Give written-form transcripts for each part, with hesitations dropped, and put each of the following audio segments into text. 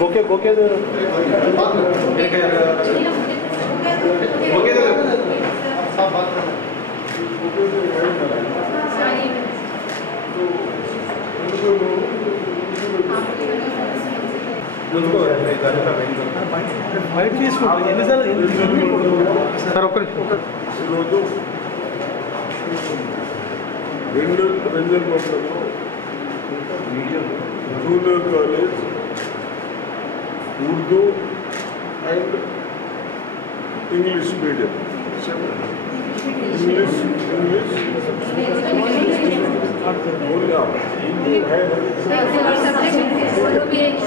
बोके बोके दे बोके दे सब बात कर బయట తీసుకుంటారు ఎన్నిసార్లు సార్ ఒక్క ఈరోజు రెండు రంజన్ కోట్లలో junior college Urdu and English medium English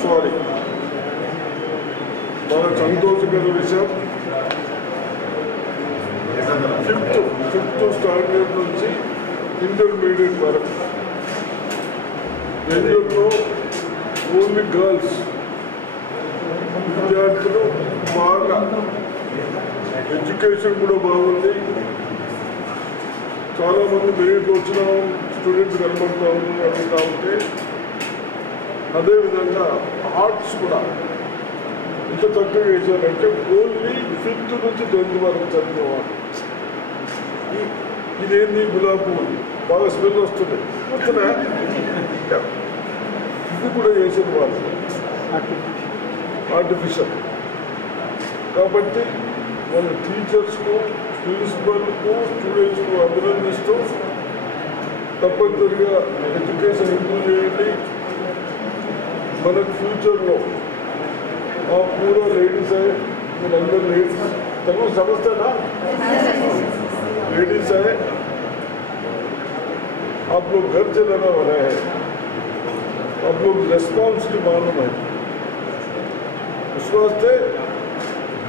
sorry बहुत संतोषकर विषय फिफ्थ स्टैंडर्ड నుంచి ఇంటర్మీడియట్ వరకు బెంగళూరులో ఓన్లీ గర్ల్స్ విద్యార్థులు బాగా ఎడ్యుకేషన్ కూడా బాగుంది. చాలామంది మెరిట్ వచ్చిన స్టూడెంట్స్ కనబడుతూ అడుగుతూ ఉంటే అదేవిధంగా ఆర్ట్స్ కూడా ఎంత చక్కగా వేశారంటే ఓన్లీ 5th నుంచి 10th వరకు చదివేవాళ్ళు. ఇదేంది గులాబీ పువ్వు బాగా స్మెల్ వస్తుంది వస్తున్నా ఇది కూడా వేసిన వాళ్ళు ఆర్టిఫిషియల్. కాబట్టి వాళ్ళ టీచర్స్కు ప్రిన్సిపల్కు స్టూడెంట్స్కు అభినందిస్తూ తప్పనిసరిగా ఎడ్యుకేషన్ ఇంప్రూవ్ చేయండి. మనకు ఫ్యూచర్లో ఆ పూరా లేడీస్ है अंदर लेडीज तनु समझते ना लेडीज है आप लोग घर चलाने वाले हैं आप लोग रेस्पॉन्सिबिलिटी मालूम है उस वास्ते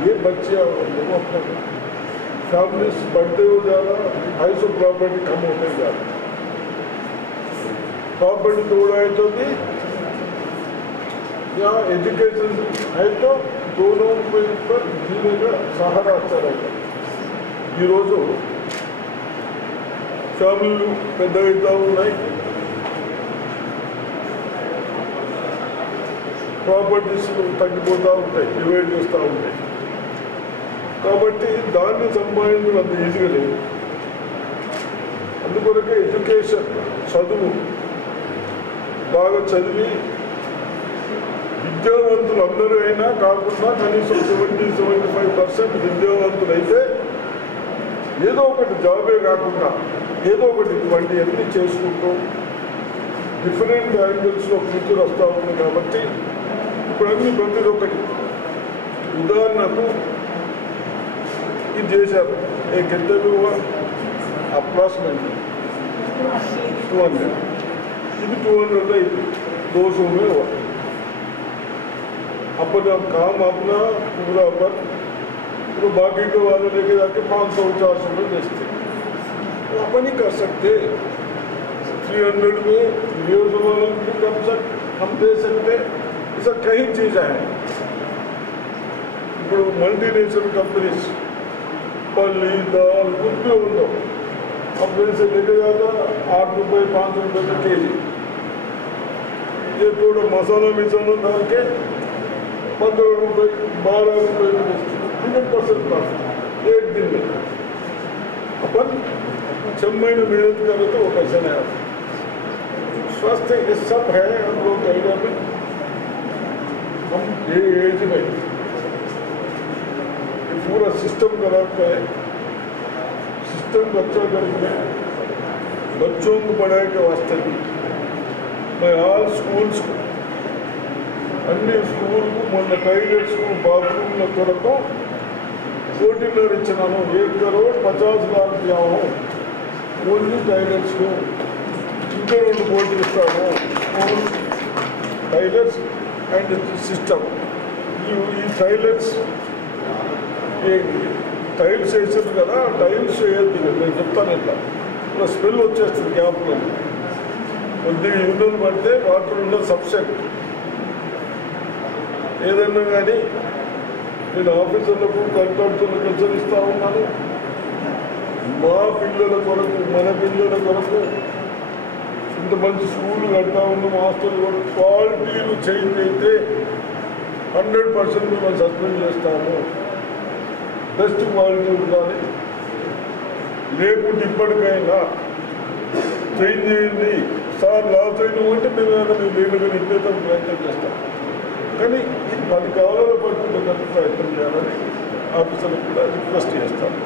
ये बच्चे अपना फैमिलीज बढ़ते हो जा रहा हाउस ऑफ प्रॉपर्टी कम होते जा रहा प्रॉपर्टी तोड़ा है तो भी या एजुकेशन है तो दोनों के ऊपर जीने का सहारा अच्छा रहेगा. ఈ రోజు ఫ్యామిలీలు పెద్దగా అవుతూ ఉన్నాయి, ప్రాపర్టీస్ తగ్గిపోతూ ఉంటాయి, డివైడ్ చేస్తూ ఉంటాయి. కాబట్టి దాన్ని సంపాదించడం అంత ఈజీగా లేదు. అందుకొరకే ఎడ్యుకేషన్ చదువు బాగా చదివి విద్యావంతులు అందరూ అయినా కాకుండా కనీసం 70-75% విద్యావంతులు అయితే ఏదో ఒకటి జాబే కాకుండా ఏదో ఒకటి ఇటువంటివన్నీ చేసుకుంటూ డిఫరెంట్ యాంగిల్స్లో ఫ్యూచర్ వస్తూ ఉంది. కాబట్టి ఇప్పుడు అన్ని ప్రతి ఒక్కటి ఉదాహరణకు ఇది చేశారు ఏ కిందలు అప్రాక్సిమేట్లీ 200 ఇది 200 ఇది 200 में हुआ. अपन अब काम अपना पूरा अपन तो बाकी के वाले लेके जाके 500-400 में बेचते. तो अपन ही कर सकते 300 में वीडियोज वालों भी कम से हम दे सकते. ऐसा कई चीज़ें हैं. ఇప్పుడు मल्टीनेशनल कंपनीज पल्ली दाल कुछ भी हो लो अपने से लेके जाता 8 रुपये 5 रुपये का केजी. ये थोड़ा मसाला मिसाला डाल के 15 रुपये 12 रुपये में 100% प्रॉफिट एक दिन में. अपन 6 महीने मेहनत करें तो वो पैसा नहीं आता. स्वास्थ्य ये सब है हम लोग आइडिया में. हम ये एज में ये पूरा सिस्टम खराब का है. सिस्टम अच्छा करके बच्चों को पढ़ाई के वास्ते भी मैं ऑल स्कूल्स को अन्य स्कूल को मन टॉयलेट्स को बाथरूम कोटिनर इच्छा 1,50,00,000 दिया हूँ. ఓన్లీ టైలర్స్ను ఇంకా 2 కోట్లు ఇస్తాము. Tailors and system. ఈ టైలర్స్ టైల్స్ వేసారు కదా, టైల్స్ వేయద్దు. నేను చెప్తాను ఇట్లా ఇలా స్మెల్ వచ్చేస్తుంది క్యాంపులో. కొద్దిగా యూనియన్ పడితే వాటర్ ఉన్న సబ్సెక్ట్ ఏదన్నా కానీ నేను ఆఫీసర్లకు కంట్రాక్టర్లకు హెచ్చరిస్తూ ఉన్నాను. మా పిల్లల కొరకు, మన పిల్లల కొరకు ఇంత మంచి స్కూల్ కడతా ఉన్నాం. హాస్టల్ కూడా క్వాలిటీలు చేంజ్ అయితే 100% మిమ్మల్ని సస్పెండ్ చేస్తాము. బెస్ట్ క్వాలిటీ ఉండాలి. లేకుంటే ఇప్పటికైనా చేంజ్ చేయండి సార్. లాస్ అయిన అంటే మేము వీళ్ళుగా నింపేద్దాం ప్రయత్నం చేస్తాం. కానీ ఇది 10 కాలాల పడుతుందని ప్రయత్నం చేయాలని ఆఫీసర్లకు కూడా రిక్వెస్ట్ చేస్తాను.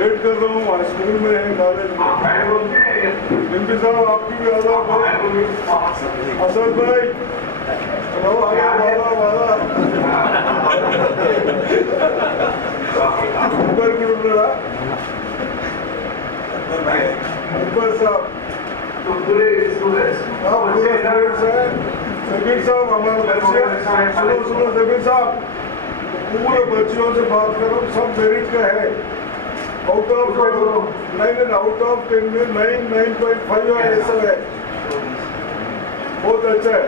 वेट कर रहा हूँ, स्कूल में है, कॉलेज में। एमपी साहब आपकी भी आदाब है। असद भाई वादा ऊपर गुरुद्वारा ऊपर साहब समीर साहब हमारे बच्चे सुनो समीर साहब पूरे बच्चियों से बात करो, सब मेरिट का है। आउट ऑफ 10 में 9.5 ऐसा है, बहुत अच्छा है।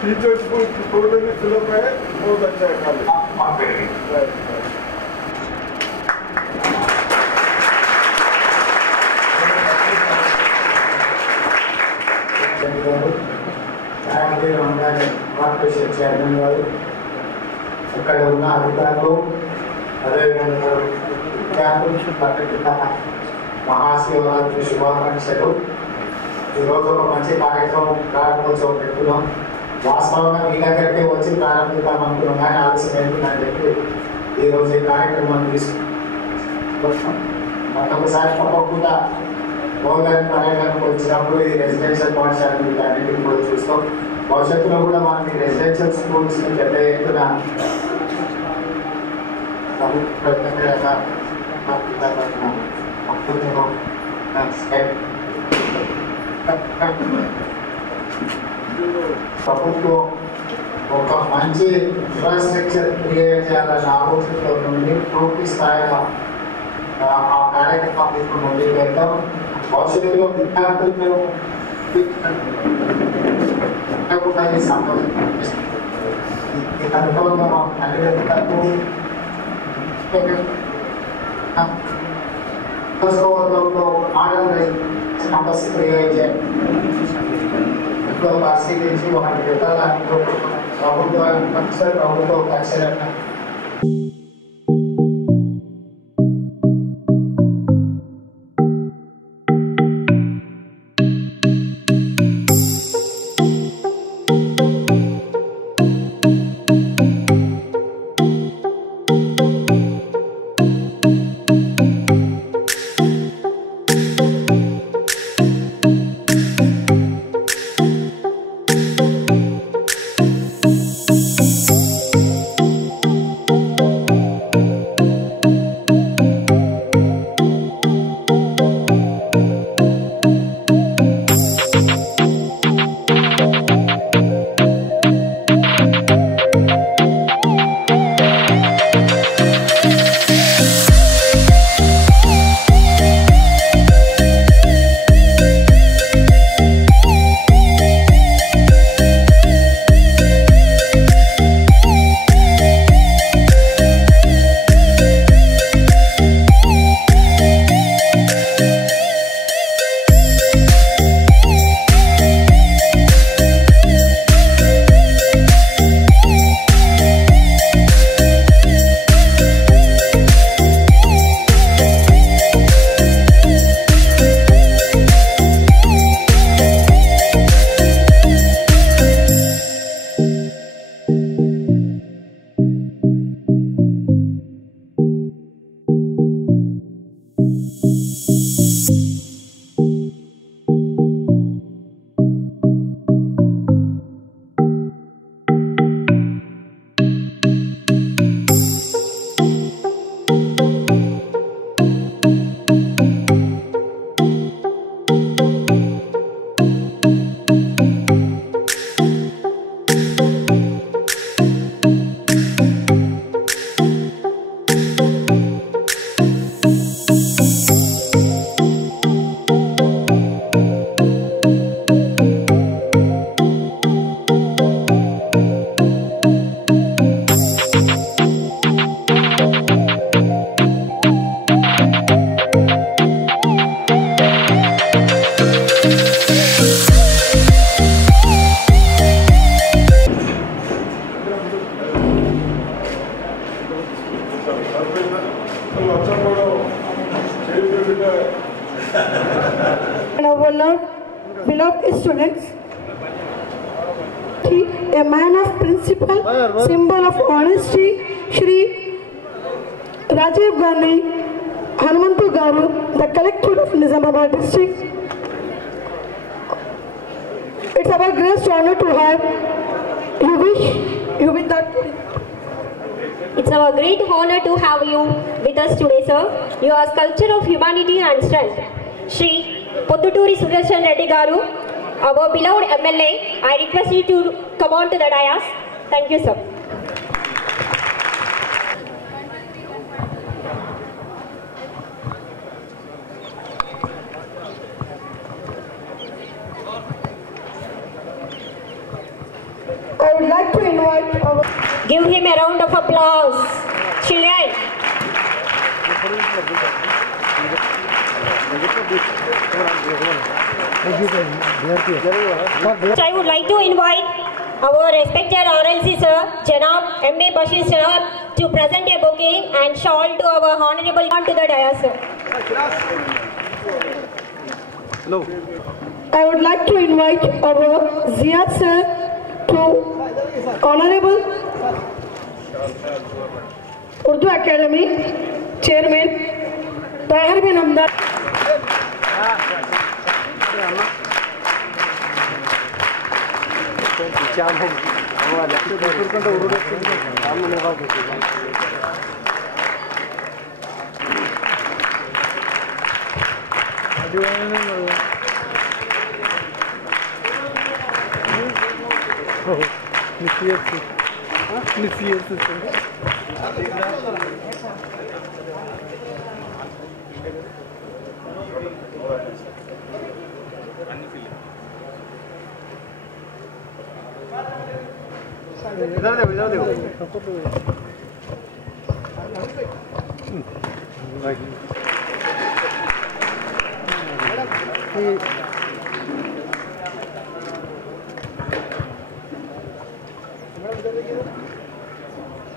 टीचर्स को टोटली फिलअप है, बहुत अच्छा है कॉलेज। చైర్మన్ గారు, ఇక్కడ ఉన్న అధికారులు, అదేవిధంగా మహాశివరాత్రి శుభాకాంక్షలు. ఈరోజు ఒక మంచి కార్యక్రమం ప్రారంభోత్సవం పెట్టుకున్నాం. వాస్తవంగా మీ దగ్గరికి వచ్చి ప్రారంభిద్దాం అనుకున్నాం, కానీ ఆలస్యమైందని చెప్పి ఈరోజు ఈ కార్యక్రమాన్ని తీసుకుంటాం. మరొకసారి తప్పకుండా గవర్నమెంట్ పర్యటనకు వచ్చినప్పుడు ఈ రెసిడెన్షియల్ పాఠశాలను అన్నింటినీ కూడా చూస్తాం. భవిష్యత్తులో కూడా మనకి రెసిడెన్షియల్ స్కూల్స్ పెద్ద ఎత్తున ప్రభుత్వం ఒక మంచి ఇన్ఫ్రాస్ట్రక్చర్ క్రియేట్ చేయాలనే ఆలోచనతో నుండి పూర్తి స్థాయిలో ఆ కార్యక్రమం ఇప్పుడు ముందుకు వెళ్తాం. భవిష్యత్తులో విద్యార్థులను ఈ అనుభవంలో అన్నింటితో సమస్య క్రియేట్ చేయాలి. పరిశీలించి వాటి విధానాలు ప్రభుత్వ ఖచ్చితంగా students. A man of principle, symbol of honesty, Shri Rajiv Gandhi Hanumantu Garu, the collector of Nizamabad district. It's our great honor to have you with that. It's our great honor to have you with us today, sir. You are a sculpture of humanity and strength. Shri Podduturi Sudarshan Reddy Garu, our beloved MLA, I request you to come on to the dais. Thank you, sir. I would like to invite our... Give him a round of applause. Children. I would like to invite our respected RLC sir, Janab M.A. Bashir sir, to present a bouquet and shawl to our honorable to the dais, sir. Hello. I would like to invite our Ziyad sir to Honorable Urdu Academy Chairman Tahir bin Hamdan.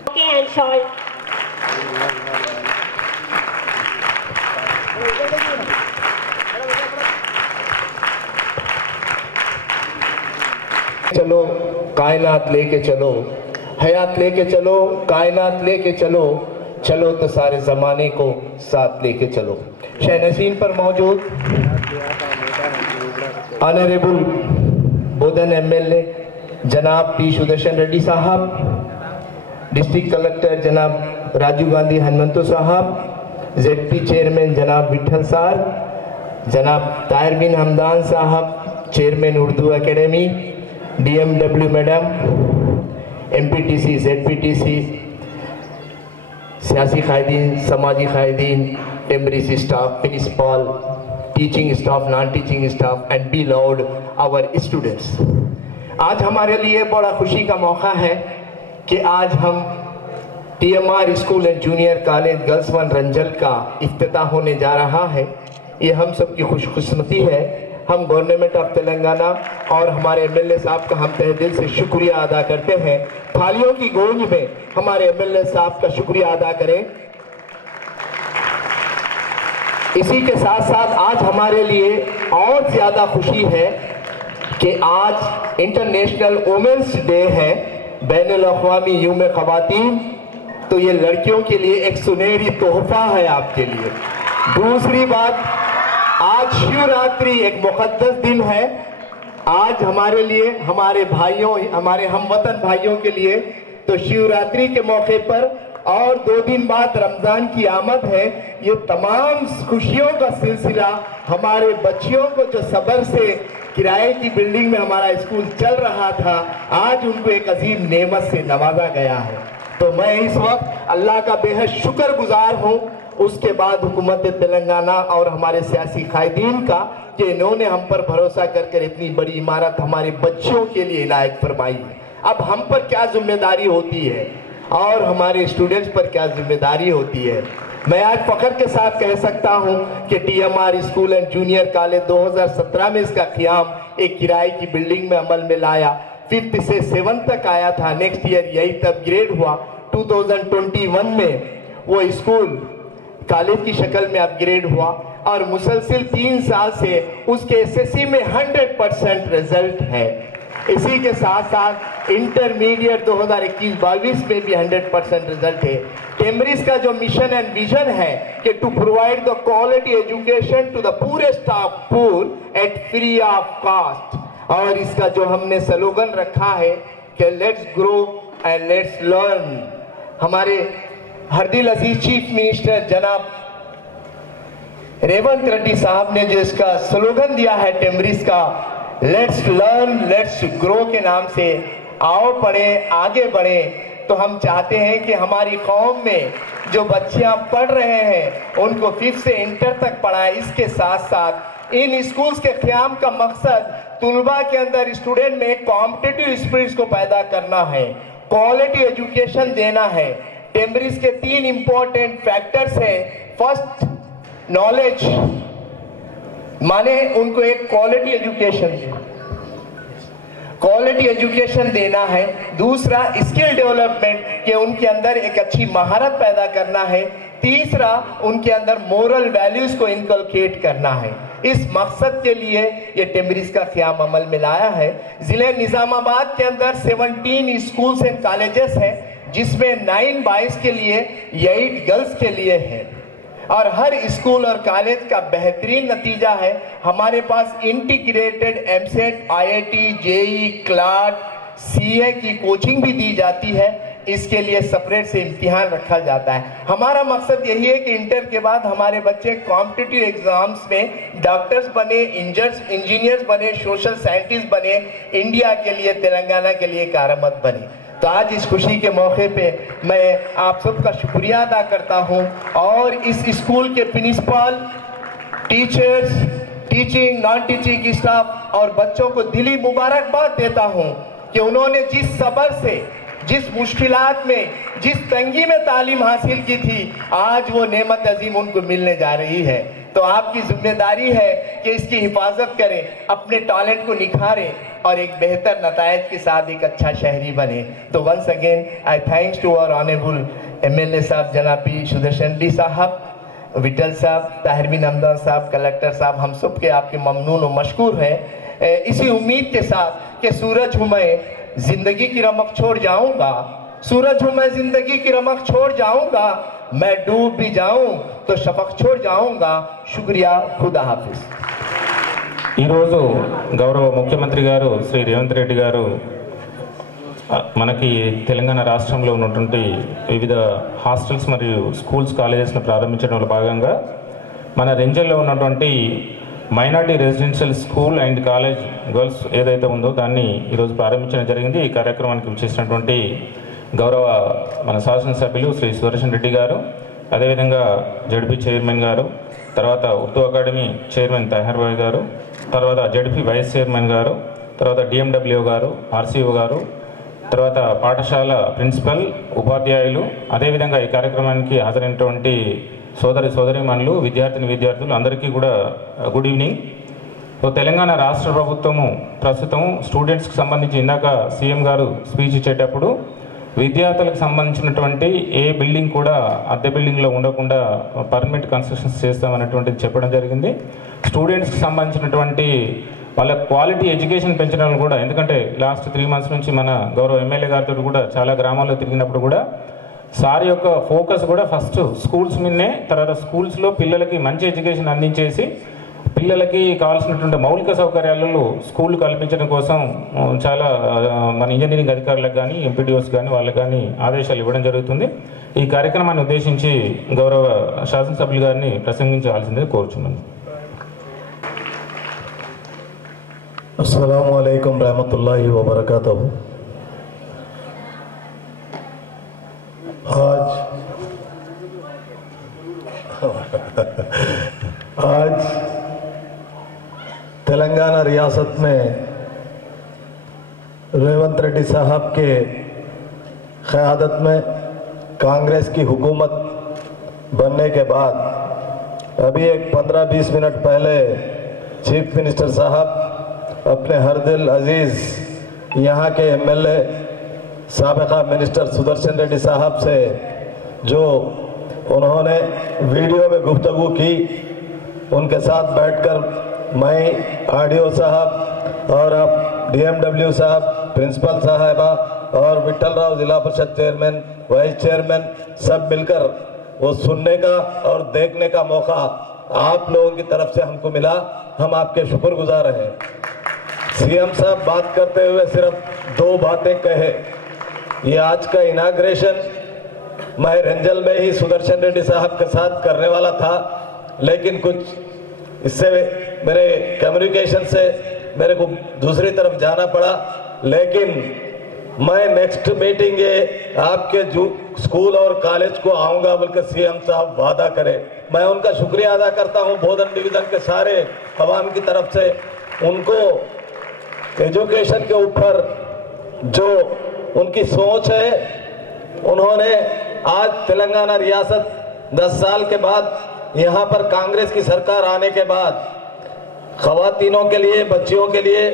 Okay, and shawl. चलो कायनात लेके चलो, हयात लेके चलो, कायनात लेके चलो, चलो तो सारे ज़माने को साथ लेके चलो। शहनसीन पर मौजूद ऑनरेबल बोधन MLA जनाब पी सुदर्शन रेड्डी साहब, डिस्ट्रिक्ट कलेक्टर जनाब राजीव गांधी हनुमंतु साहब, ZP चेयरमैन जनाब विठल सार, जनाब ताहिर बिन हमदान साहब chairman Urdu academy, DMW madam, MPTC ZPTC, सियासी कायदीन, समाजी कायदीन, temporary staff, principal, teaching staff, non teaching staff and beloved our students. आज हमारे लिए बड़ा खुशी का मौका है कि आज हम TMR school and junior college girls 1 रंजल का इफ्तिताह होने जा रहा है। ये हम सब की खुशकिस्मती है। हम गवर्नमेंट ऑफ तेलंगाना और हमारे MLA साहब का हम तहे दिल से शुक्रिया अदा करते हैं। थालियों की गूंज में हमारे MLA साहब का शुक्रिया अदा करें। इसी के साथ साथ आज हमारे लिए और ज्यादा खुशी है कि आज इंटरनेशनल वुमेन्स डे है, बैनुल अक़वामी यौम ख़वातीन। तो ये लड़कियों के लिए एक सुनहरी तोहफा है आपके लिए। दूसरी बात, आज शिवरात्रि एक मुक़द्दस दिन है। आज हमारे लिए, हमारे भाइयों, हमारे हमवतन भाइयों के लिए तो शिवरात्रि के मौके पर और 2 दिन बाद रमजान की आमद है। ये तमाम खुशियों का सिलसिला हमारे बच्चियों को जो सब्र से किराए की बिल्डिंग में हमारा स्कूल चल रहा था, आज उनको एक अजीम नेमत से नवाजा गया है। तो मैं इस वक्त अल्लाह का बेहद शुक्रगुजार हूँ। उसके बाद हुकूमत तेलंगाना और हमारे सियासी कायदीन का कि इन्होंने हम पर भरोसा कर इतनी बड़ी इमारत हमारे बच्चों के लिए इनायत फरमाई है। अब हम पर क्या जिम्मेदारी होती है और हमारे स्टूडेंट्स पर क्या जिम्मेदारी होती है। मैं आज फख्र के साथ कह सकता हूं कि TMR school and junior college 2017 में इसका क़याम एक किराए की बिल्डिंग में अमल में लाया। 5th से 7th तक आया था, नेक्स्ट ईयर यही अपग्रेड हुआ। 2021 में वो स्कूल कॉलेज की शक्ल में अपग्रेड हुआ और मुसलसिल 3 साल से उसके एसएससी में 100% रिजल्ट है। इसी के साथ साथ इंटरमीडिएट 2021-22 में भी 100% रिजल्ट है। टेम्ब्रिज का जो मिशन एंड विजन है कि to provide the quality education to the poorest of poor at free of cost, और इसका जो हमने स्लोगन रखा है कि let's grow and let's learn. हमारे हरदिल अजीज चीफ मिनिस्टर जनाब रेवंत रेड्डी साहब ने जो इसका स्लोगन दिया है टेम्ब्रिज का, लेट्स लर्न लेट्स ग्रो के नाम से, आओ पढ़े आगे बढ़े। तो हम चाहते हैं कि हमारी कौम में जो बच्चियां पढ़ रहे हैं उनको 5th से इंटर तक पढ़ाएं। इसके साथ साथ इन स्कूल्स के क़याम का मकसद तुलबा के अंदर स्टूडेंट में कॉम्पिटिटिव स्पिरिट्स को पैदा करना है, क्वालिटी एजुकेशन देना है। टेम्ब्रिज के 3 इंपॉर्टेंट फैक्टर्स हैं। फर्स्ट, नॉलेज, माने उनको एक क्वालिटी एजुकेशन देना है। दूसरा, स्किल डेवलपमेंट, कि उनके अंदर एक अच्छी महारत पैदा करना है। तीसरा, उनके अंदर मोरल वैल्यूज को इनकलकेट करना है। इस मकसद के लिए ये टेम्ब्रिज का क़याम अमल में लाया है। जिले निजामाबाद के अंदर 17 स्कूल्स एंड कॉलेजेस हैं, जिसमें 9 बॉयज के लिए, 8 गर्ल्स के लिए है। और हर स्कूल और कॉलेज का बेहतरीन नतीजा है। हमारे पास integrated EAMCET, IIT, JEE, CLAT, CA की कोचिंग भी दी जाती है। इसके लिए सेपरेट से इम्तिहान रखा जाता है। हमारा मकसद यही है कि इंटर के बाद हमारे बच्चे कॉम्पिटिटिव एग्जाम्स में डॉक्टर्स बने, इंजीनियर्स बने, सोशल साइंटिस्ट बने, इंडिया के लिए, तेलंगाना के लिए कारआमद बने। तो आज इस खुशी के मौके पे मैं आप सबका शुक्रिया अदा करता हूं और इस स्कूल के principal, teachers, teaching, non teaching staff और बच्चों को दिली मुबारकबाद देता हूं कि उन्होंने जिस सब्र से, जिस मुश्किलात में, जिस तंगी में तालीम हासिल की थी, आज वो नेमत अजीम उनको मिलने जा रही है। तो आपकी जिम्मेदारी है कि इसकी हिफाजत करें, अपने टैलेंट को निखारें और एक बेहतर नतायज के साथ एक अच्छा शहरी बने। तो once again I thanks to our honourable MLA साहब जनाब पी सुदर्शन रेड्डी साहब, विठल साहब, ताहिर बिन हमदन साहब, कलेक्टर साहब, हम सब के आपके ममनून और मशकूर हैं। इसी उम्मीद के साथ कि सूरज हूँ मैं जिंदगी की रमक छोड़ जाऊंगा, सूरज हूँ मैं जिंदगी की रमक छोड़ जाऊंगा, मैं डूब भी जाऊं तो शफक छोड़ जाऊंगा। शुक्रिया, खुदा हाफिज। ఈరోజు గౌరవ ముఖ్యమంత్రి గారు శ్రీ రేవంత్ రెడ్డి గారు మనకి తెలంగాణ రాష్ట్రంలో ఉన్నటువంటి వివిధ హాస్టల్స్ మరియు స్కూల్స్ కాలేజెస్ను ప్రారంభించడంలో భాగంగా మన రెంజల్లో ఉన్నటువంటి minority residential school and college girls ఏదైతే ఉందో దాన్ని ఈరోజు ప్రారంభించడం జరిగింది। ఈ కార్యక్రమానికి వచ్చేసినటువంటి గౌరవ మన శాసనసభ్యులు శ్రీ సుదర్శన్ రెడ్డి గారు, అదేవిధంగా జడ్పీ చైర్మన్ గారు, తర్వాత ఉర్దూ అకాడమీ చైర్మన్ తహర్ భాయ్ గారు, తర్వాత జడ్పీ వైస్ చైర్మన్ గారు, తర్వాత డిఎండబ్ల్యూ గారు, ఆర్సీఓ గారు, తర్వాత పాఠశాల ప్రిన్సిపల్, ఉపాధ్యాయులు, అదేవిధంగా ఈ కార్యక్రమానికి హాజరైనటువంటి సోదరీమణులు, విద్యార్థులు అందరికీ కూడా గుడ్ ఈవినింగ్। సో తెలంగాణ రాష్ట్ర ప్రభుత్వము ప్రస్తుతం స్టూడెంట్స్కి సంబంధించి ఇందాక సీఎం గారు స్పీచ్ ఇచ్చేటప్పుడు విద్యార్థులకు సంబంధించినటువంటి ఏ బిల్డింగ్ కూడా అద్దె బిల్డింగ్లో ఉండకుండా పర్మనెంట్ కన్స్ట్రక్షన్స్ చేస్తామనేటువంటిది చెప్పడం జరిగింది। స్టూడెంట్స్కి సంబంధించినటువంటి వాళ్ళ క్వాలిటీ ఎడ్యుకేషన్ పెంచడం కూడా, ఎందుకంటే లాస్ట్ 3 మంత్స్ నుంచి మన గౌరవ ఎమ్మెల్యే గారితో కూడా చాలా గ్రామాల్లో తిరిగినప్పుడు కూడా సార్ యొక్క ఫోకస్ కూడా ఫస్ట్ స్కూల్స్ మీదనే, తర్వాత స్కూల్స్లో పిల్లలకి మంచి ఎడ్యుకేషన్ అందించేసి పిల్లలకి కావాల్సినటువంటి మౌలిక సౌకర్యాలలో స్కూల్ కల్పించడం కోసం చాలా మన ఇంజనీరింగ్ అధికారులకు కానీ, ఎంపీడీఓస్ కానీ వాళ్ళకి కానీ ఆదేశాలు ఇవ్వడం జరుగుతుంది। ఈ కార్యక్రమాన్ని ఉద్దేశించి గౌరవ శాసనసభ్యులు గారిని ప్రసంగించాల్సిందే కోరుచున్నాను। अस्सलामु अलैकुम रहमतुल्लाहि व बरकातहू। आज तेलंगाना रियासत में रेवंत रेड्डी साहब के क़यादत में कांग्रेस की हुकूमत बनने के बाद अभी एक 15-20 मिनट पहले चीफ मिनिस्टर साहब अपने हरदिल अजीज़ यहाँ के एमएलए साबिक़ा मिनिस्टर सुदर्शन रेड्डी साहब से जो उन्होंने वीडियो में गुफ्तगू की उनके साथ बैठकर मैं आरडीओ साहब और अब डीएमडब्ल्यू साहब, प्रिंसिपल साहबा और विठल राव जिला परिषद चेयरमैन, वाइस चेयरमैन सब मिलकर वो सुनने का और देखने का मौका आप लोगों की तरफ से हमको मिला। हम आपके शुक्रगुजार हैं। सीएम साहब बात करते हुए सिर्फ 2 बातें कहे। ये आज का इनाग्रेशन मैं रंजल में ही सुदर्शन रेड्डी साहब के साथ करने वाला था, लेकिन कुछ इससे मेरे कम्युनिकेशन से मेरे को दूसरी तरफ जाना पड़ा। लेकिन मैं नेक्स्ट मीटिंग ये आपके जो स्कूल और कॉलेज को आऊंगा बल्कि सीएम साहब वादा करे। मैं उनका शुक्रिया अदा करता हूं बोधन डिवीजन के सारे अवाम की तरफ से। उनको एजुकेशन के ऊपर जो उनकी सोच है, उन्होंने आज तेलंगाना रियासत 10 साल के बाद यहाँ पर कांग्रेस की सरकार आने के बाद खवातीनों के लिए, बच्चियों के लिए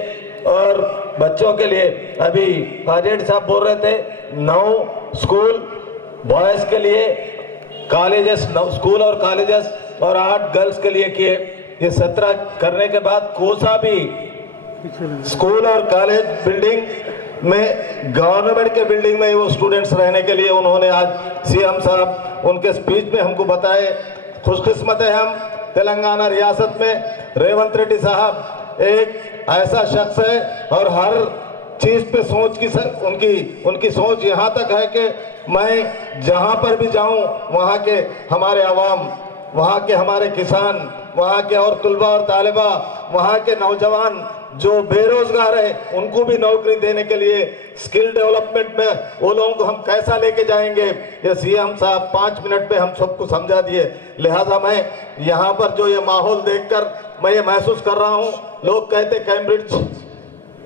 और बच्चों के लिए, अभी आजेड साहब बोल रहे थे 9 स्कूल बॉयज के लिए, कॉलेजेस 9 स्कूल और कॉलेजेस और 8 गर्ल्स के लिए किए। ये 17 करने के बाद कोसा भी स्कूल और कॉलेज बिल्डिंग में, गवर्नमेंट के बिल्डिंग में वो स्टूडेंट्स रहने के लिए उन्होंने आज सीएम साहब उनके स्पीच में हमको बताए। खुशकिस्मत है हम तेलंगाना रियासत में रेवंत रेड्डी साहब एक ऐसा शख्स है और हर चीज पे सोच की उनकी सोच यहाँ तक है कि मैं जहाँ पर भी जाऊँ वहाँ के हमारे अवाम, वहाँ के हमारे किसान, वहाँ के और तुलबा और तालिबा, वहाँ के नौजवान जो बेरोजगार है उनको भी नौकरी देने के लिए स्किल डेवलपमेंट में वो लोगों को हम कैसा लेके जाएंगे, ये सीएम साहब 5 मिनट में हम सबको समझा दिए। लिहाजा मैं यहाँ पर जो ये माहौल देखकर मैं ये महसूस कर रहा हूँ, लोग कहते कैम्ब्रिज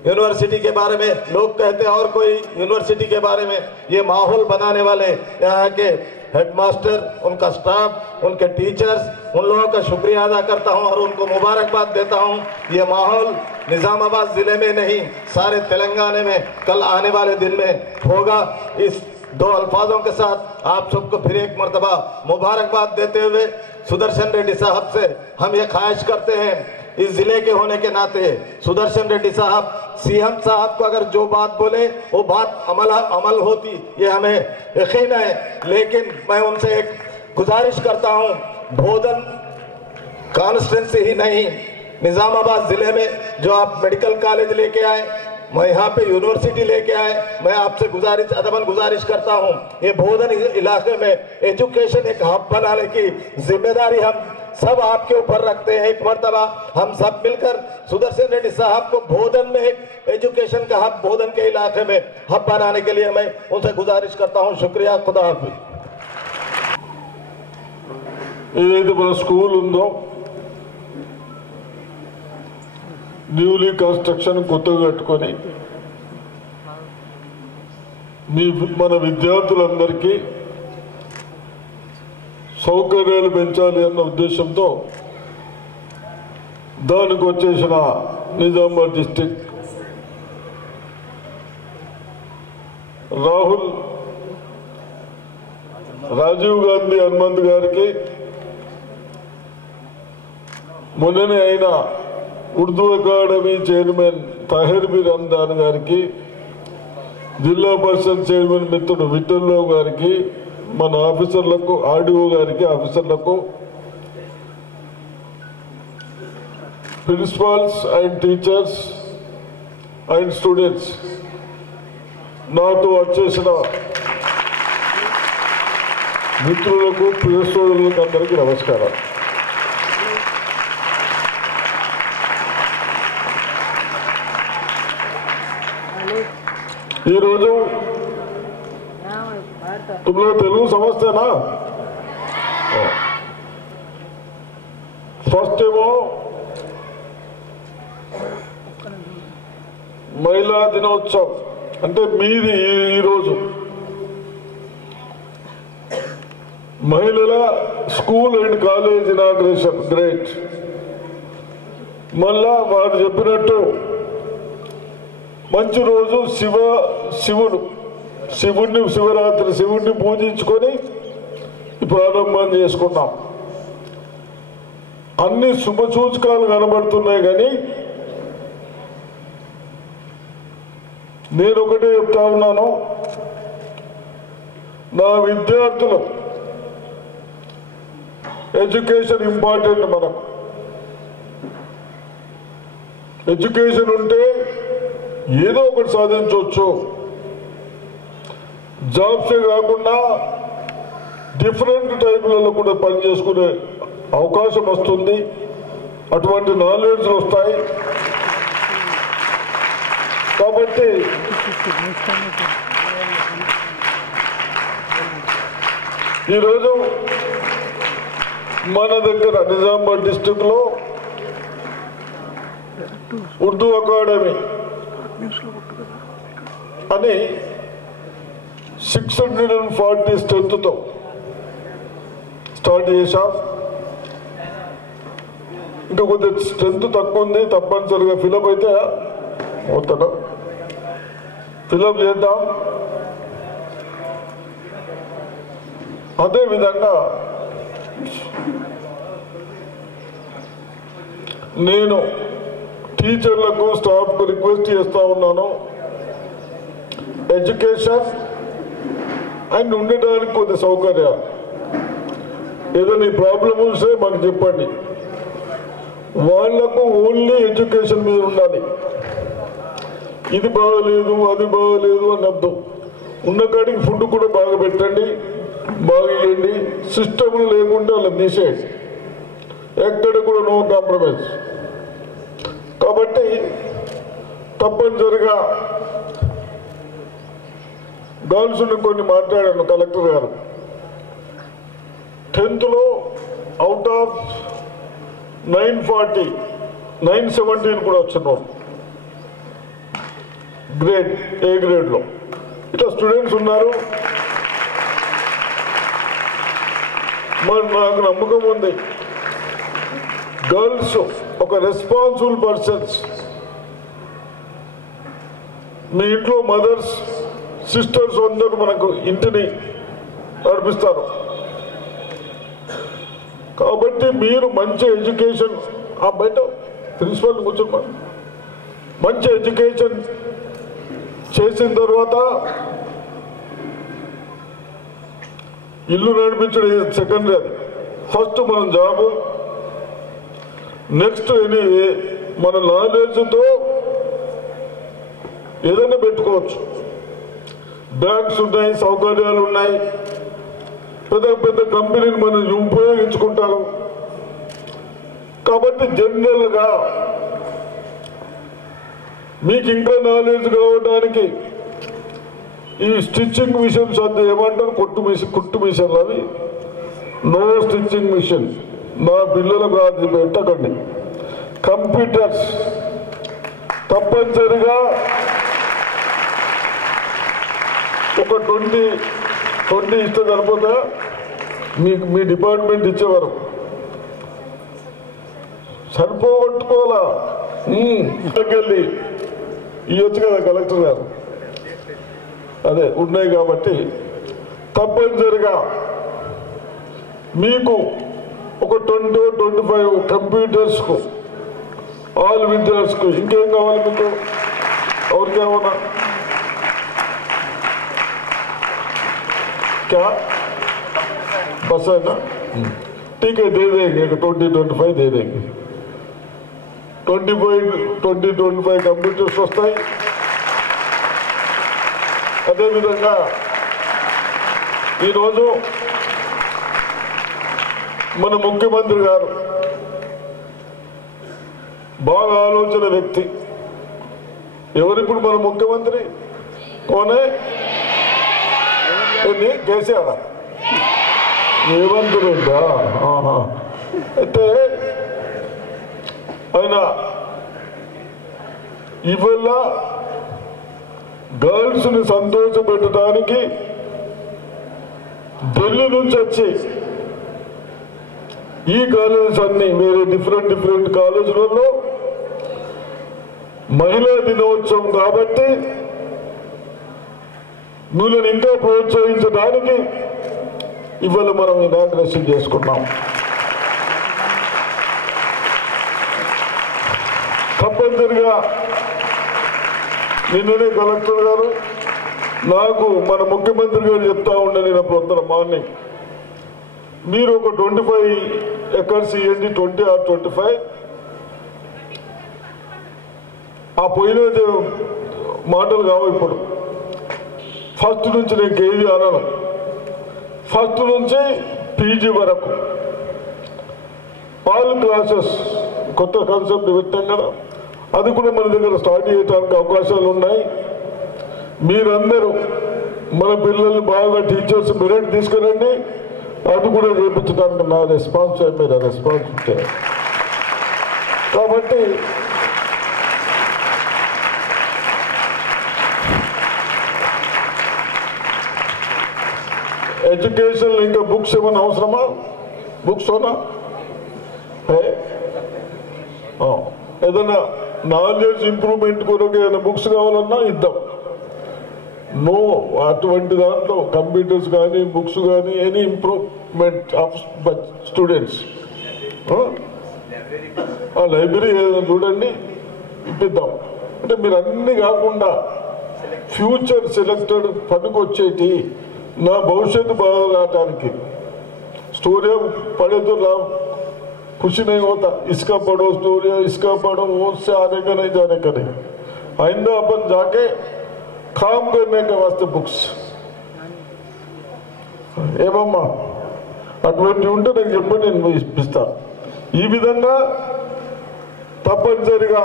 यूनिवर्सिटी के बारे में, लोग कहते और कोई यूनिवर्सिटी के बारे में, ये माहौल बनाने वाले यहाँ के हेडमास्टर, उनका स्टाफ, उनके टीचर्स, उन लोगों का शुक्रिया अदा करता हूं और उनको मुबारकबाद देता हूं। ये माहौल निजामाबाद जिले में नहीं सारे तेलंगाना में कल आने वाले दिन में होगा। इस 2 अल्फाजों के साथ आप सबको फिर एक मर्तबा मुबारकबाद देते हुए सुदर्शन रेड्डी साहब से हम ये ख्वाहिश करते हैं, इस जिले के होने के नाते सुदर्शन रेड्डी साहब, सीएम साहब को अगर जो बात बोले वो बात अमल होती, ये हमें यकीन है। लेकिन मैं उनसे एक गुजारिश करता हूं, बोधन कॉन्स्टिट्यूंसी ही नहीं निजामाबाद जिले में जो आप मेडिकल कॉलेज लेके आए, मैं यहाँ पे यूनिवर्सिटी लेके आए, मैं आपसे अदबन गुजारिश करता हूँ ये बोधन इलाके में एजुकेशन एक हब बनाने की जिम्मेदारी हम सब आपके ऊपर रखते हैं। एक मर्तबा हम सब मिलकर सुदर्शन रेड्डी साहब को बोधन में एक एजुकेशन का हब, बोधन के इलाके में हब बनाने के लिए मैं उनसे गुजारिश करता हूँ। शुक्रिया, खुदा हाफिज। ఏదైతే మన స్కూల్ ఉందో న్యూలీ కన్స్ట్రక్షన్ కొత్తగా కట్టుకొని మన విద్యార్థులందరికీ సౌకర్యాలు పెంచాలి అన్న ఉద్దేశంతో దానికి వచ్చేసిన నిజామాబాద్ డిస్ట్రిక్ట్ రాజీవ్ గాంధీ హనుమంత్ గారికి మొన్ననే అయిన Urdu academy chairman Tahir B Ramadan గారికి, జిల్లా పరిషత్ చైర్మన్ మిత్రుడు విఠల్రావు గారికి, మన ఆఫీసర్లకు, ఆర్డీఓ గారికి, ఆఫీసర్లకు, principals and teachers and students, నాతో వచ్చేసిన మిత్రులకు, ప్రియ సోదరులకు అందరికీ నమస్కారం. ఈరోజు तुम लोग तेलुगु समझते ना? फर्स्ट ఏమో మహిళా దినోత్సవం అంటే మీది ఈరోజు మహిళల school and college inauguration great. మళ్ళా వారు చెప్పినట్టు మంచి రోజు శివుడిని పూజించుకొని ప్రారంభం చేసుకున్నాం. అన్ని శుభసూచకాలు కనబడుతున్నాయి. కానీ నేను ఒకటే చెప్తా ఉన్నాను, నా విద్యార్థులు ఎడ్యుకేషన్ ఇంపార్టెంట్. మనకు ఎడ్యుకేషన్ ఉంటే ఏదో ఒకటి సాధించవచ్చు. జాబ్సే కాకుండా డిఫరెంట్ టైపులలో కూడా పని చేసుకునే అవకాశం వస్తుంది. అటువంటి నాలెడ్జ్ వస్తాయి. కాబట్టి ఈరోజు మన దగ్గర నిజామాబాద్ డిస్టిక్ లో ఉర్దూ అకాడమీ అని 640 స్ట్రెంత్తో స్టార్ట్ చేశాం. ఇంకా కొద్దిగా స్ట్రెంత్ తక్కువ ఉంది, తప్పనిసరిగా ఫిలప్ అయితే అవుతాడు, ఫిలప్ చేద్దాం. అదేవిధంగా నేను టీచర్లకు స్టాఫ్కు రిక్వెస్ట్ చేస్తా ఉన్నాను, ఎడ్యుకేషన్ అండ్ ఉండడానికి కొద్ది సౌకర్యాలు, ఏదైనా ప్రాబ్లం వస్తే మాకు చెప్పండి. వాళ్లకు ఓన్లీ ఎడ్యుకేషన్ మీద ఉండాలి. ఇది బాగలేదు అది బాగలేదు అని అర్థం. ఉన్న కాడికి ఫుడ్ కూడా బాగా పెట్టండి, బాగా ఇవ్వండి. సిస్టమ్లు లేకుంటే వాళ్ళని తీసేయండి. ఎక్కడ కూడా నో కాంప్రమైజ్. కాబట్టి తప్పనిసరిగా గర్ల్స్ కొన్ని మాట్లాడాను కలెక్టర్ గారు. 10th లో అవుట్ ఆఫ్ 940 917 కూడా వచ్చినారు గ్రేడ్, ఏ గ్రేడ్లో. ఇట్లా స్టూడెంట్స్ ఉన్నారు. మరి నాకు నమ్మకం ఉంది, గర్ల్స్ ఒక రెస్పాన్సిబుల్ పర్సన్స్. మీ ఇంట్లో మదర్స్ సిస్టర్స్ అందరూ మనకు ఇంటిని నడిపిస్తారు. కాబట్టి మీరు మంచి ఎడ్యుకేషన్, ఆ బయట ప్రిన్సిపల్ కూర్చోమా, మంచి ఎడ్యుకేషన్ చేసిన తర్వాత ఇల్లు నడిపించడం సెకండరీ. ఫస్ట్ మనం జాబు, నెక్స్ట్ మన నాలెడ్జ్తో ఏదైనా పెట్టుకోవచ్చు. బ్యాంక్స్ ఉన్నాయి, సౌకర్యాలు ఉన్నాయి, పెద్ద పెద్ద కంపెనీలు మనం ఉపయోగించుకుంటారు. కాబట్టి జనరల్గా మీకు ఇంకా నాలెడ్జ్ కావడానికి ఈ స్టిచ్చింగ్ మిషన్స్ అంతా ఏమంటారు, కుట్టు మిషన్లు, అవి నో స్టిచ్చింగ్ మిషన్. నా పిల్లలకు అది పెట్టకండి. కంప్యూటర్స్ తప్పనిసరిగా ఒక 20 ఇస్తే సరిపోతా. మీకు మీ డిపార్ట్మెంట్ ఇచ్చేవారు సరిపోగొట్టుకోవాలా. వెళ్ళి ఇవ్వచ్చు కదా కలెక్టర్ గారు, అదే ఉన్నాయి. కాబట్టి తప్పనిసరిగా మీకు ఒక 20-25 కంప్యూటర్స్కు ఆల్ విద్యార్థులకు. ఇంకేం కావాలి మీకు? ఎవరికేమన్నా क्या बस है ना? ठीक है, दे देंगे. 20-25 दे देंगे. 20-25 కంప్యూటర్స్ వస్తాయి. అదేవిధంగా ఈరోజు మన ముఖ్యమంత్రి గారు బాగా ఆలోచన వ్యక్తి. ఎవరిప్పుడు మన ముఖ్యమంత్రి? కోనే కేసీఆర్, రేవంత్ రెడ్డా. అయితే ఆయన ఇవాళ గర్ల్స్ ని సంతోషపెట్టడానికి ఢిల్లీ నుంచి వచ్చి ఈ కాలేజెస్ అన్ని వేరే డిఫరెంట్ కాలేజీలలో మహిళా దినోత్సవం కాబట్టి వీళ్ళని ఇంకా ప్రోత్సహించడానికి ఇవాళ మనం ఇనాగ్రేషన్ చేసుకున్నాం. తప్పనిసరిగా నిన్ననే కలెక్టర్ గారు నాకు మన ముఖ్యమంత్రి గారు చెప్తా ఉండే నేను పొద్దున మార్నింగ్ మీరు ఒక 25 ఎకర్స్ ఇవ్వండి, 20 or 25. ఆ పోయిన మాటలు కావు. ఇప్పుడు ఫస్ట్ నుంచి నేను కేజీ అనను, ఫస్ట్ నుంచి పీజీ వరకు ఆల్ క్లాసెస్ కొత్త కాన్సెప్ట్ పెట్టాం కదా, అది కూడా మన దగ్గర స్టార్ట్ చేయడానికి అవకాశాలు ఉన్నాయి. మీరందరూ మన పిల్లల్ని బాగా టీచర్స్ మెరిట్ తీసుకురండి, అది కూడా చేయించడానికి నా రెస్పాన్స్ మీరు రెస్పాన్స్ ఉంటారు. కాబట్టి ఎడ్యుకేషన్ ఇంకా బుక్స్ ఏమైనా అవసరమా? బుక్స్ ఏదైనా నాలెడ్జ్ ఇంప్రూవ్మెంట్ కొరకు ఏదైనా బుక్స్ కావాలన్నా ఇద్దాం. నో అటువంటి దాంట్లో కంప్యూటర్స్ కానీ బుక్స్ కానీ any improvement of students. Library ఏదైనా చూడండి ఇప్పిద్దాం. అంటే మీరు అన్ని కాకుండా ఫ్యూచర్ సెలెక్టెడ్ పనికొచ్చేటి నా భవిష్యత్తు బాగా కావటానికి स्टोरी पढ़े तो लाभ खुशी नहीं होता, इसका पढ़ो स्टोरी, इसका पढ़ो, वो से आने का नहीं जाने का नहीं. आइंदा अपन जाके काम करने के वास्ते बुक्स ఏమమ్మా అటువంటి ఉంటే నాకు చెప్పండి, నేను ఇప్పిస్తా. ఈ విధంగా తప్పనిసరిగా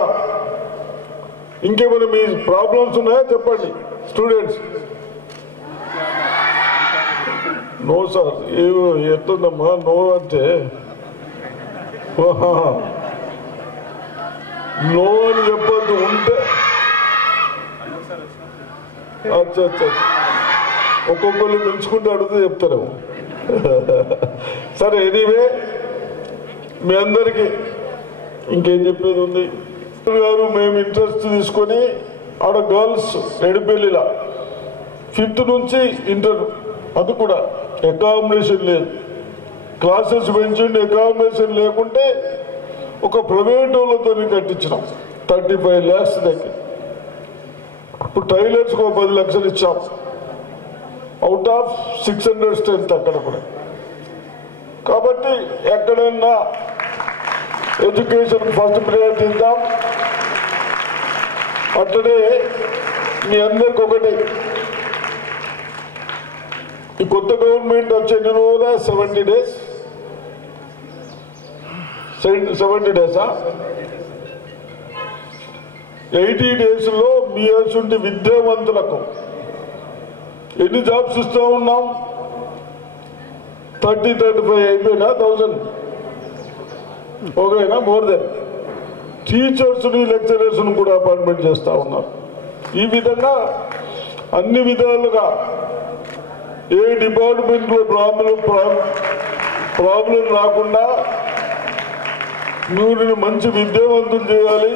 ఇంకేమైనా మీ ప్రాబ్లమ్స్ ఉన్నాయా చెప్పండి స్టూడెంట్స్. నో సార్ ఎట్లుందమ్మా నో అంటే నో అని చెప్పొద్దు, ఉంటే అచ్చా అచ్చా ఒక్కొక్కరు పిలుచుకుంటే అడిగితే చెప్తారు. సరే ఎనీవే మీ అందరికీ ఇంకేం చెప్పేది ఉంది గారు. మేము ఇంట్రెస్ట్ తీసుకొని ఆడ గర్ల్స్ ఎడిపెల్లిలా 5th నుంచి ఇంటర్, అది కూడా అకామిడేషన్ లేదు, క్లాసెస్ పెంచండి, అకామిడేషన్ లేకుంటే ఒక ప్రైవేట్ వాళ్ళతో కట్టించినాం 35 lakhs దగ్గర. ఇప్పుడు టైలర్స్కి 10 లక్షలు ఇచ్చాం అవుట్ ఆఫ్ 600 strength అక్కడ కూడా. కాబట్టి ఎక్కడన్నా ఎడ్యుకేషన్ ఫస్ట్ ప్రియారిటీ ఇద్దాం. అట్లనే మీ అందరికి ఒకటి, ఈ కొత్త గవర్నమెంట్ వచ్చే ఎన్ని రోజులా 70 days 70 days 80 days లో మీ అటువంటి విద్యావంతులకు ఎన్ని జాబ్స్ ఇస్తూ ఉన్నాం? 30-35 అయిపోయినా 1000 ఓకేనా? మోర్ దెన్ టీచర్స్ని లెక్చరర్స్ని కూడా అపాయింట్మెంట్ చేస్తూ ఉన్నారు. ఈ విధంగా అన్ని విధాలుగా ఏ డిపార్ట్మెంట్లో ప్రాబ్లం రాకుండా మీరు మంచి విద్యావంతులు చేయాలి,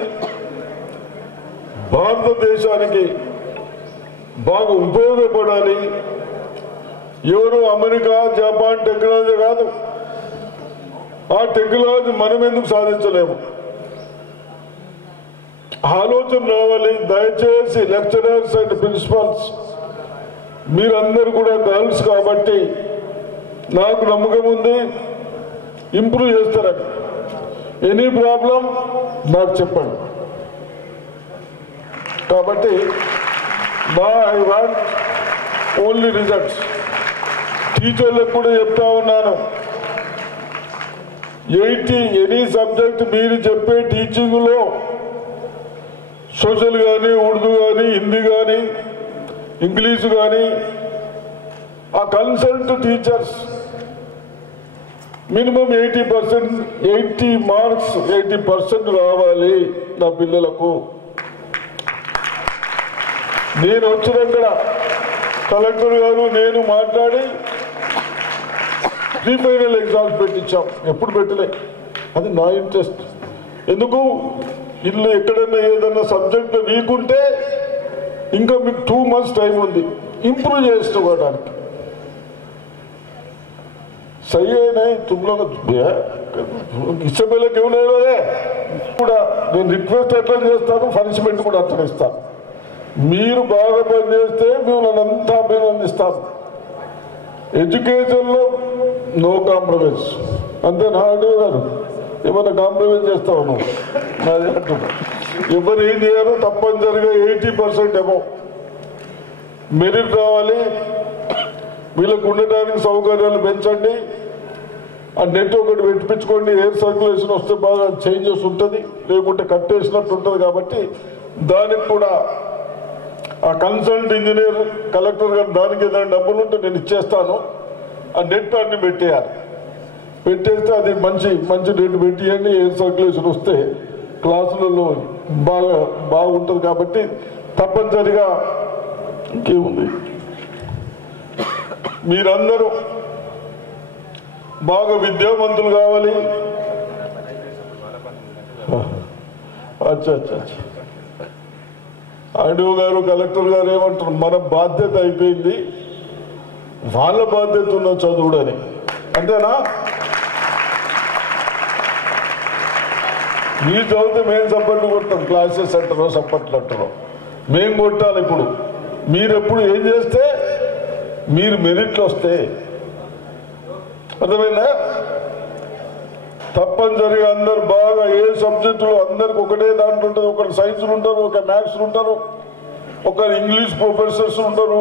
భారతదేశానికి బాగా ఉపయోగపడాలి. ఎవరు అమెరికా జపాన్ టెక్నాలజీ కాదు, ఆ టెక్నాలజీ మనం ఎందుకు సాధించలేము? ఆలోచన రావాలి. దయచేసి లెక్చరర్స్ అండ్ ప్రిన్సిపల్స్ మీరందరూ కూడా గర్ల్స్ కాబట్టి నాకు నమ్మకం ఉంది ఇంప్రూవ్ చేస్తారని. ఎనీ ప్రాబ్లం నాకు చెప్పండి. కాబట్టి ఐ వాంట్ ఓన్లీ రిజల్ట్స్. టీచర్లకు కూడా చెప్తా ఉన్నాను, 80 ఎనీ సబ్జెక్ట్ మీరు చెప్పే టీచింగ్లో సోషల్ కానీ ఉర్దూ కానీ హిందీ కానీ ఇంగ్లీష్ కానీ ఆ కన్సల్ట్ టీచర్స్ మినిమం 80 మార్క్స్ 80% రావాలి నా పిల్లలకు. నేను వచ్చినక్కడ కలెక్టర్ గారు నేను మాట్లాడి ప్రీ ఫైనల్ ఎగ్జామ్స్ పెట్టించాం. ఎప్పుడు పెట్టలే, అది నా ఇంట్రెస్ట్. ఎందుకు ఇల్లు ఎక్కడైనా ఏదైనా సబ్జెక్ట్ వీక్ ఉంటే ఇంకా మీకు 2 months టైం ఉంది ఇంప్రూవ్ చేసుకోవడానికి. सही है नहीं तुम लोग इससे पहले क्यों नहीं रहे కూడా నేను రిక్వెస్ట్ ఎట్లా చేస్తాను పనిష్మెంట్ కూడా అట్లా ఇస్తాను మీరు బాగా పనిచేస్తే మేము నన్నంతా అభినందిస్తాం ఎడ్యుకేషన్లో నో కాంప్రమైజ్ అంతే నాయుడు గారు ఏమైనా కాంప్రమైజ్ చేస్తావు నువ్వు నాది అంటున్నా ఎవరు ఏం చేయాలో తప్పనిసరిగా 80% అబౌవ్ మెరిట్ రావాలి వీళ్ళకు ఉండడానికి సౌకర్యాలు పెంచండి ఆ నెట్ ఒకటి పెట్టించుకోండి ఎయిర్ సర్క్యులేషన్ వస్తే బాగా చేంజెస్ ఉంటుంది లేకుంటే కట్టేసినట్టు ఉంటుంది కాబట్టి దానికి కూడా ఆ కన్సల్ట్ ఇంజనీర్ కలెక్టర్ గారు దానికి ఏదైనా డబ్బులు ఉంటే నేను ఇచ్చేస్తాను ఆ నెట్ అన్ని పెట్టేయాలి పెట్టేస్తే అది మంచి మంచి నెట్ పెట్టియండి ఎయిర్ సర్క్యులేషన్ వస్తే క్లాసులలో బాగుంటుంది కాబట్టి తప్పనిసరిగా ఇంకేముంది మీరందరూ బాగా విద్యావంతులు కావాలి అచ్చా అచ్చా అచ్చా ఆర్డీఓ గారు కలెక్టర్ గారు ఏమంటారు మన బాధ్యత అయిపోయింది వాళ్ళ బాధ్యత ఉన్న చదువుడని అంతేనా మీరు చదివితే మేము సపోర్ట్ కొడతాం క్లాసెస్ అంటారో సపోర్ట్లు అంటారో మేము కొట్టాలి ఇప్పుడు మీరు ఎప్పుడు ఏం చేస్తే మీరు మెరిట్లు వస్తే అర్థమైందా తప్పనిసరిగా అందరు బాగా ఏ సబ్జెక్టులో అందరికి ఒకటే దాంట్లో ఉంటుంది ఒకరు సైన్స్లు ఉంటారు ఒక మ్యాథ్స్లు ఉంటారు ఒకరు ఇంగ్లీష్ ప్రొఫెసర్స్ ఉంటారు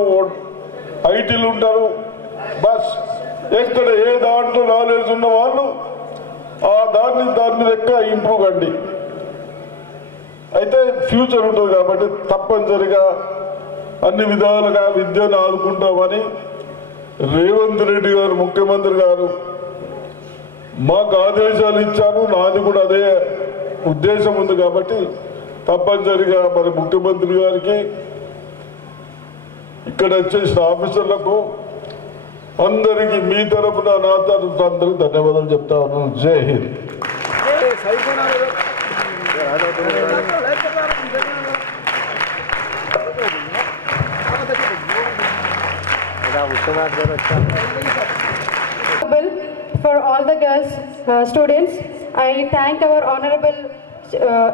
ఐటీలు ఉంటారు బస్ ఎక్కడ ఏ దాంట్లో నాలెడ్జ్ ఉన్న వాళ్ళు దాని మీద ఎక్కువ ఇంప్రూవ్ కండి అయితే ఫ్యూచర్ ఉంటుంది కాబట్టి తప్పనిసరిగా అన్ని విధాలుగా విద్యను ఆదుకుంటామని రేవంత్ రెడ్డి గారు ముఖ్యమంత్రి గారు మాకు ఆదేశాలు ఇచ్చారు నాది కూడా అదే ఉద్దేశం ఉంది కాబట్టి తప్పనిసరిగా మరి ముఖ్యమంత్రి గారికి ఇక్కడ వచ్చేసిన ఆఫీసర్లకు అందరికీ మీ తరఫున నా తరఫున అందరికీ ధన్యవాదాలు చెప్తా ఉన్నాను జై Hind For all the girls students, I thank our honorable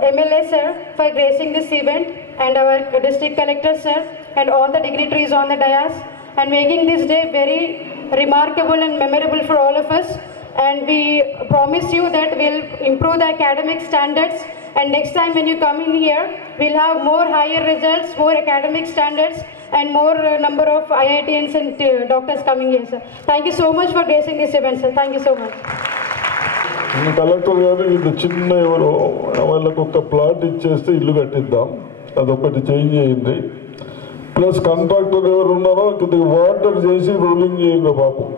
MLA sir for gracing this event and our district collector sir and all the dignitaries on the dais and making this day very remarkable and memorable for all of us. And we promise you that we'll improve the academic standards, and next time when you come in here, we'll have more higher results, more academic standards, and more number of IITians and doctors coming here, sir. Thank you so much for gracing this event, sir. Thank you so much. Collector గారు ఇది చిన్న ఎవరో వాళ్ళకు ఒక plot ఇచ్చేస్తే ఇల్లు కట్టిద్దాం అదొకటి change చేయండి ప్లస్ కాంట్రాక్టర్ ఎవరు ఉన్నారో కొద్దిగా వాటర్ చేసి రోలింగ్ చేయండి పాపం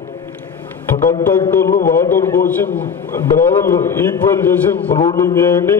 కాంట్రాక్టర్లు వాటర్ పోసి గ్రావెల్ ఈక్వల్ చేసి రోలింగ్ చేయండి